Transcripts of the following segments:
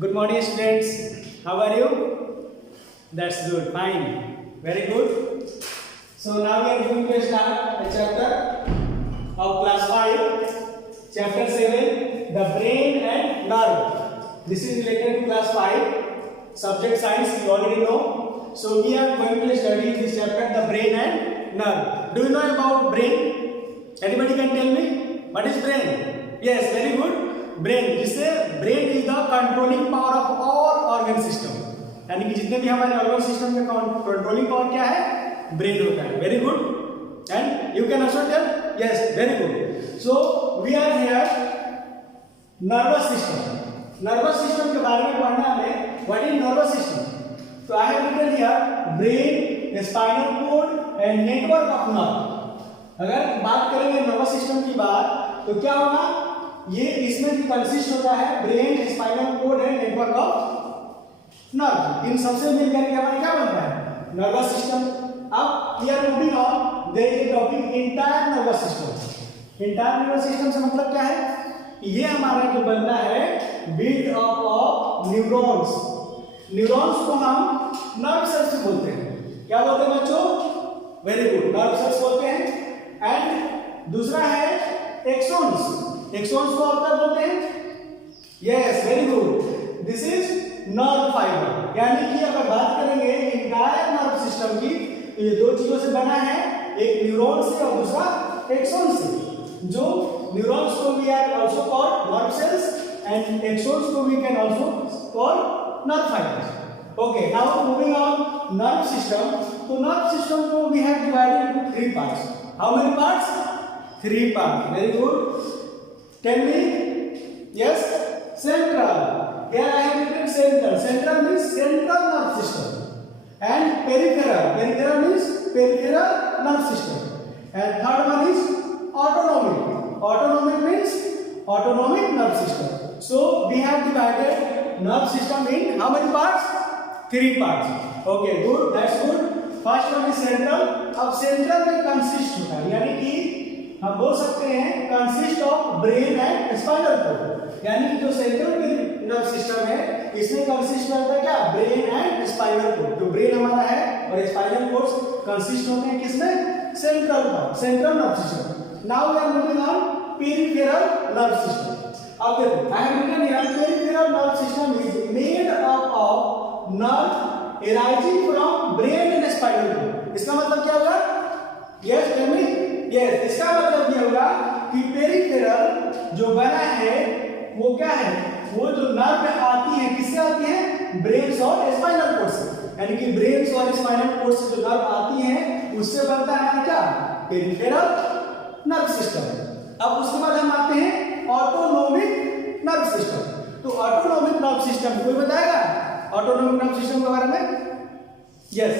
Good morning, students. How are you? That's good. Fine. Very good. So now we are going to start the chapter of class 5, chapter 7, the brain and nerve. This is related to class 5, subject science. You already know. So we are going to study this chapter, the brain and nerve. Do you know about brain? Anybody can tell me what is brain? Yes, very good. Brain, जिससे brain is the controlling power of all organ system, यानी कि जितने भी हमारे organ system के controlling power क्या है, brain होता है. Very good. And you can also tell yes, very good. So we are here nervous system. Nervous system के बारे में पढ़ना है. What is nervous system? तो I have written here brain, spinal cord and network of nerve. अगर बात करेंगे nervous system की बात तो क्या होगा, ये इसमें भी कंसिस्ट होता है brain, spinal cord and network of nerve. इन सबसे मिलकर के हमारा क्या बनता है, नर्वस सिस्टम. अब we are moving on. There is a topic entire nervous system. Entire nervous system से मतलब क्या है, ये हमारा जो बनता है build up of neurons. Neurons को हम नर्व सेल्स बोलते हैं. क्या बोलते हैं बच्चों? वेरी गुड, नर्व सेल्स बोलते हैं. एंड दूसरा है एक्सॉन्स. एक्सॉन्स को आप क्या बोलते हैं? Yes, very good. This is nerve fibre. यानी कि अगर बात करेंगे इंटायर नर्व सिस्टम की तो ये दो चीजों से बना है, एक न्यूरॉन से और दूसरा एक्सॉन से. जो न्यूरॉन्स को we are also called nerve cells and axons को we can also call nerve fibres. Okay, now moving on nerve system. तो नर्व सिस्टम को we have divided into 3 parts. How many parts? 3 parts. Very good. Tell me. Yes, central. Here I have written central. Central means central nerve system. And peripheral. Peripheral means peripheral nerve system. And third one is autonomic. Autonomic means autonomic nerve system. So we have divided nerve system in how many parts? 3 parts. Okay, good. That's good. First one is central. अब central में consist होता है, यानी कि हम बोल सकते हैं consist of brain and spinal cord. यानी कि जो सेंट्रल नर्व सिस्टम है इसमें कंसिस्ट करता है क्या, ब्रेन एंड स्पाइनल कॉर्ड. जो ब्रेन हमारा है और स्पाइनल कॉर्ड कंसिस्ट होते हैं किसमें, central part, central nerve system. Now we are moving on peripheral nerve system. अब देखो, I have written here peripheral nerve system is made up of nerve arising from brain and spinal cord. इसका मतलब क्या होगा? Yes, tell me. Yes, इसका मतलब ये होगा कि पेरिफेरल जो बना है वो क्या है, वो जो नर्व आती है किससे आती है, ब्रेन और स्पाइनल कॉर्ड से. यानी कि ब्रेन और स्पाइनल कॉर्ड से जो नर्व आती है उससे बनता है क्या, पेरिफेरल नर्व सिस्टम. अब उसके बाद हम आते हैं ऑटोनोमिक नर्व सिस्टम. तो ऑटोनोमिक नर्व सिस्टम कोई बताएगा ऑटोनोमिक नर्व सिस्टम के बारे में? यस,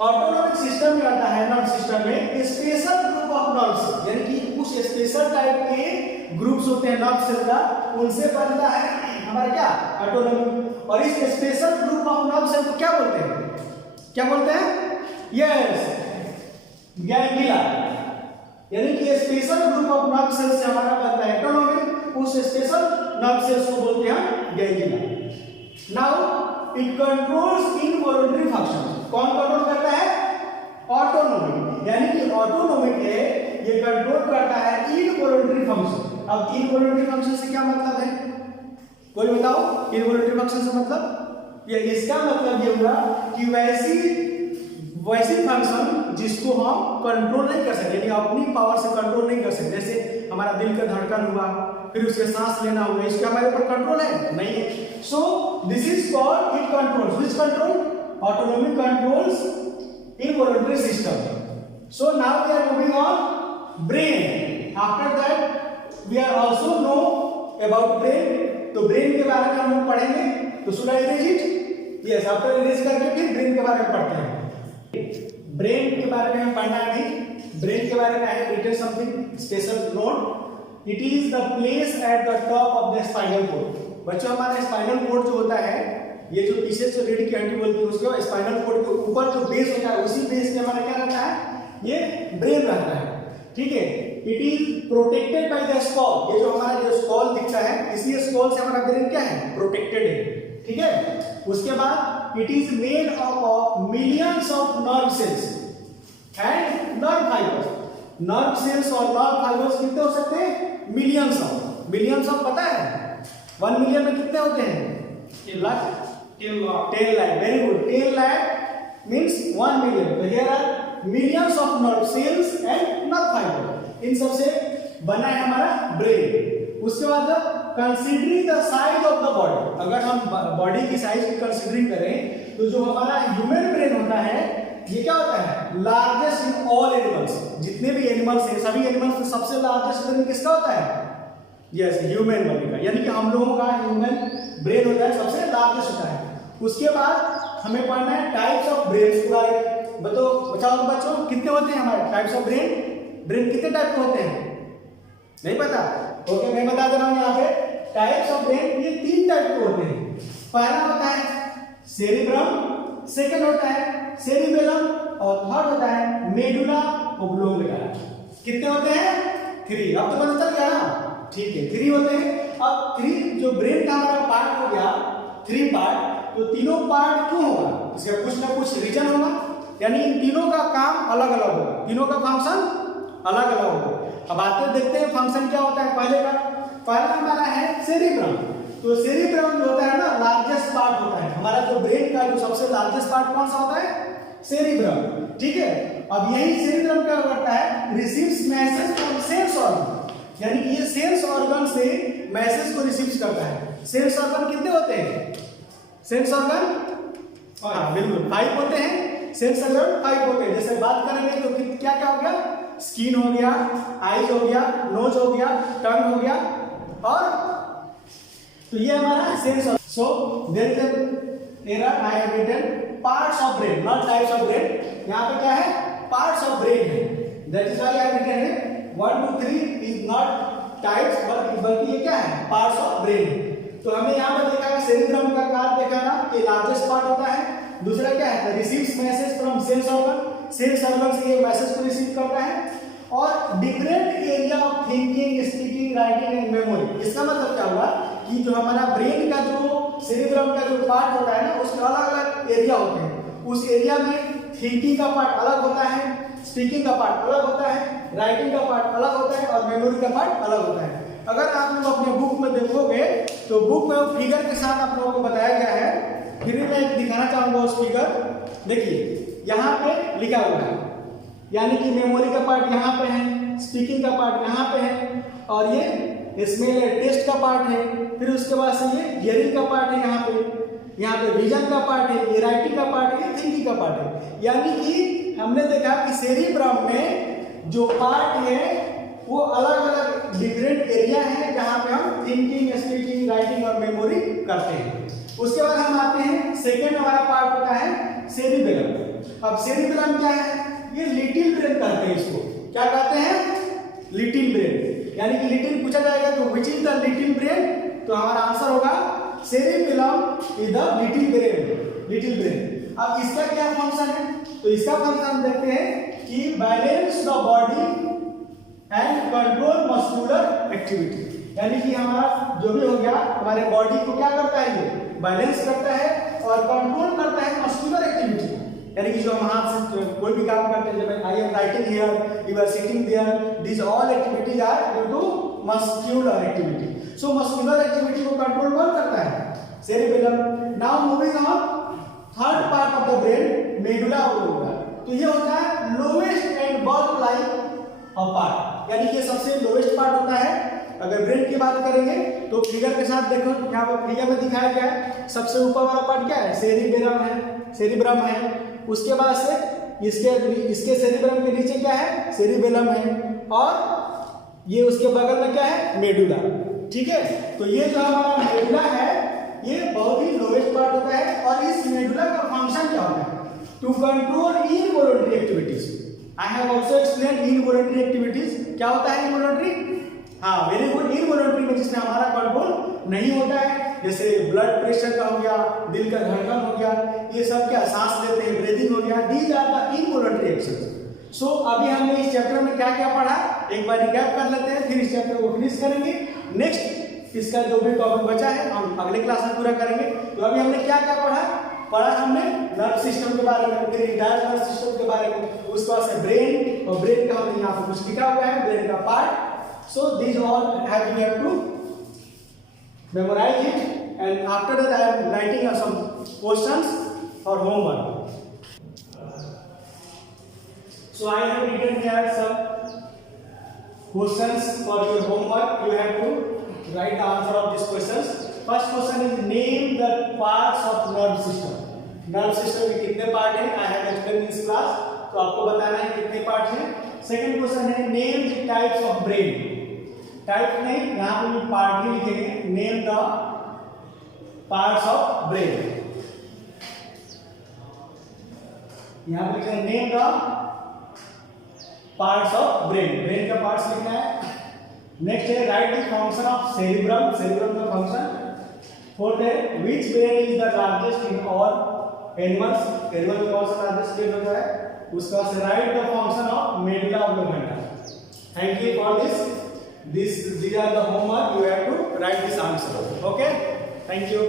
ऑटोनोमिक सिस्टम में आता है नर्व सिस्टम में स्पेशल ग्रुप ऑफ नर्व्स. यानी कि कुछ स्पेशल टाइप के ग्रुप्स होते हैं नर्व सेल का, उनसे बनता है हमारा क्या, ऑटोनोमिक. और इस special group of nerve cell को क्या बोलते हैं, क्या बोलते हैं? Yes, ganglia. यानी कि special group of nerve cell से हमारा बनता है ऑटोनोमिक. उस स्पेशल नर्व सेल्स को बोलते हैं ganglia. Now it controls involuntary function. कौन कंट्रोल करता है? ऑटोनोमिक. यानी कि ऑटोनोमिक है, ये कंट्रोल करता है इनवॉलंटरी फंक्शन. अब इनवॉलंटरी फंक्शन से क्या मतलब है, कोई बताओ? इनवॉलंटरी फंक्शन से मतलब ये, इसका मतलब ये हुआ कि वैसी फंक्शन जिसको हम कंट्रोल नहीं कर सकते, यानी अपनी पावर से कंट्रोल नहीं कर सकते. जैसे हमारा दिल का धड़कन हुआ, फिर उसके सांस लेना हुआ, इसका हमारे ऊपर कंट्रोल है नहीं है. So this is called it controls. Which control? Autonomic controls involuntary system. So now we are moving on brain. After that we are also know about brain. तो brain के बारे में हम लोग पढ़ेंगे. तो should I erase it? Yes, after erase करके फिर brain के बारे में पढ़ते हैं. brain के बारे में हम पढ़ना नहीं. brain के बारे में I have written something special note. It is the place at the top of the spinal cord. बच्चों, हमारा spinal cord जो होता है, ये जो पीछे से रीढ़ की हड्डी बोलती है उसके स्पाइनल कॉर्ड के ऊपर जो बेस होता है उसी बेस में हमारा क्या रहता है, ये ब्रेन रहता है. ठीक है, it is protected by the skull. ये जो हमारा जो स्कॉल दिखता है, इसी स्कॉल से हमारा ब्रेन क्या है, प्रोटेक्टेड है, ठीक है। उसके बाद it is made up of millions of nerve cells and nerve fibres. Nerve cells और नर्व फाइबर्स कितने हो सकते हैं, मिलियंस ऑफ पता है 1 मिलियन में कितने होते हैं, 10 lakh. 10 lakh, very good, 10 lakh means 1 million. So here are millions of nerve cells and nerve fiber. इन सब से बना है हमारा ब्रेन। उसके बाद considering the size of the body, अगर हम बॉडी की साइज की कंसीडरिंग करें तो जो हमारा ह्यूमन ब्रेन होता है ये क्या होता है, लार्जेस्ट इन ऑल एनिमल्स। जितने भी एनिमल्स हैं, सभी एनिमल्स में सबसे लार्जेस्ट ब्रेन किसका होता है, यस, ह्यूमन बॉडी का, यानी कि हम लोगों का ह्यूमन ब्रेन होता है सबसे लार्जेस्ट होता है। उसके बाद हमें पढ़ना है टाइप्स ऑफ ब्रेन के बारे में। बताओ बच्चों कितने होते हैं हमारे टाइप्स ऑफ ब्रेन, ब्रेन कितने टाइप के होते हैं, नहीं पता, ओके मैं बता दे रहा हूं यहाँ पे टाइप्स ऑफ ब्रेन ये 3 टाइप के होते हैं। पहला होता है सेरिब्रम, सेकंड होता है सेरिबेलम और थर्ड होता है मेडुला ओब्लोंगेटा। कितने होते हैं, 3। अब तो पता चल गया ना, ठीक है 3 होते हैं। अब 3 जो ब्रेन का हमारा पार्ट हो गया 3 पार्ट, तो तीनों पार्ट क्यों होगा, इसका कुछ ना कुछ रीजन होगा, यानी इन तीनों का काम अलग अलग होगा, तीनों का फंक्शन अलग अलग होगा। अब आते देखते हैं फंक्शन क्या होता है। पहला हमारा है सेरिब्रम। तो सेरिब्रम जो होता है ना लार्जेस्ट पार्ट होता है हमारा, जो ब्रेन का जो सबसे लार्जेस्ट पार्ट कौन सा होता है, सेरिब्रम, ठीक है। अब यही सेरिब्रम क्या करता है, receives message from sense organ, यानी कि ये सेंस ऑर्गन से मैसेज को रिसीव करता है। सेंस ऑर्गन कितने होते हैं, सेंस ऑर्गन बिल्कुल 5 होते हैं, सेंस ऑर्गन 5 होते हैं। जैसे बात करेंगे तो क्या क्या हो गया, स्किन हो गया, आईज हो गया, नोज हो गया, टंग हो गया, और तो ये हमारा sense organ. So there is an error, I have written parts of brain not types of brain. यहाँ पे क्या है, पार्ट्स ऑफ ब्रेन है, that is why I have written 1 2 3 is not types, बल्कि ये क्या है, पार्ट्स ऑफ ब्रेन। तो हमने यहाँ पर देखा है सेरिब्रम का कार्य देखा ना, ये लार्जेस्ट पार्ट होता है। दूसरा क्या है, receives message from sense organ, sense organ से ये मैसेज को रिसीव करता है। और different area of thinking, speaking, writing and memory. इसका मतलब क्या हुआ कि जो हमारा ब्रेन का जो सेरिब्रम का जो पार्ट होता है ना, उसके अलग अलग एरिया होते हैं। उस एरिया में थिंकिंग का पार्ट अलग होता है, स्पीकिंग का पार्ट अलग होता है, राइटिंग का पार्ट अलग होता है और मेमोरी का पार्ट अलग होता है। अगर आप लोग अपने बुक में देखोगे तो बुक में वो फिगर के साथ आप लोगों को बताया गया है, फिर मैं दिखाना चाहूंगा उस फिगर। देखिए यहाँ पे लिखा हुआ है, यानी कि मेमोरी का पार्ट यहाँ पे है, स्पीकिंग का पार्ट यहाँ पे है, और ये स्मेल टेस्ट का पार्ट है। फिर उसके बाद से ये हियरिंग का पार्ट है यहाँ पे विजन का पार्ट है, ये राइटिंग का पार्ट है, ये थिंकिंग का पार्ट है। यानी कि हमने देखा कि सेरिब्रम में जो पार्ट है वो अलग अलग डिफरेंट एरिया है जहाँ पे हम थिंकिंग, स्पीकिंग, राइटिंग और मेमोरी करते हैं। उसके बाद हम आते हैं सेकेंड हमारा पार्ट होता है सेरिबेलम। अब सेरिबेलम क्या है, ये लिटिल ब्रेन कहते हैं इसको, क्या कहते हैं, लिटिल ब्रेन। यानी कि लिटिल पूछा जाएगा तो which is the little brain, तो हमारा आंसर होगा cerebellum is the little brain, little brain. अब इसका क्या फंक्शन है, तो इसका फंक्शन देखते हैं कि balance the body and control muscular activity. यानी कि हमारा जो भी हो गया हमारे बॉडी को क्या करता है, ये बैलेंस करता है और कंट्रोल करता है मस्कुलर एक्टिविटी। यानी कि जो हम हाथ से कोई भी काम करते हैं, जब I am writing here, you are sitting there, this all activities are due to muscular activity. So muscular activity को कंट्रोल कौन करता है, cerebellum. Now moving on third part of the brain, medulla oblongata. तो ये होता है lowest end bulb like part, यानी कि सबसे लोवेस्ट पार्ट होता है। अगर ब्रेन की बात करेंगे तो फिगर के साथ देखो, यहाँ पर फिगर में दिखाया गया है, सबसे ऊपर वाला पार्ट क्या है, सेरिब्रम है। उसके बाद से इसके सेरिब्रम के नीचे क्या है, सेरिबेलम है, और ये उसके बगल में क्या है, मेडुला, ठीक है। तो ये जो हमारा मेडुला है ये बहुत ही लोवेस्ट पार्ट होता है, और इस मेडुला का फंक्शन क्या होता है, to control involuntary activities. I have also explain involuntary activities. क्या होता है इनवॉलंटरी, हाँ वेरी गुड, इनवॉलंटरी में जिसमें हमारा कंट्रोल नहीं होता है, जैसे ब्लड प्रेशर का हो गया, दिल का धड़कन हो गया, ये सब क्या सांस लेते हैं, ब्रीदिंग हो गया, these are the involuntary actions. So अभी हमने इस चैप्टर में क्या क्या पढ़ा, एक बार रिकैप कर लेते हैं, फिर इस चैप्टर को फिनिश करेंगे। नेक्स्ट इसका जो भी टॉपिक बचा है हम अगले क्लास में पूरा करेंगे। तो अभी हमने क्या क्या पढ़ा हमने नर्व सिस्टम के बारे में, फिर इंटायर नर्व सिस्टम के बारे में, उसके बाद से ब्रेन, और ब्रेन का हमने यहाँ पे कुछ लिखा हुआ है ब्रेन का part. So this all you have to memorize it, and after that I am writing some questions for homework. So I have written here some questions for your homework. You have to write the answer of these questions. First question is name the parts of nerve system. Nerve system में कितने part हैं? I have explained in this class. तो आपको बताना है कितने part हैं। Second question है name the types of brain. Type नहीं, यहाँ पे भी पार्ट ही लिखेंगे। Name the parts of brain, यहाँ पे लिखेंगे name the parts of brain, brain का पार्ट्स लिखना है। नेक्स्ट है write the function of cerebrum, cerebrum का फंक्शन। फोर्थ है which brain is the largest in all animals, animal में कौन सा लार्जेस्ट ब्रेन होता है उसका। से write the function of medulla oblongata. Thank you for this. These are the homework. You have to write this answer. Okay? Thank you.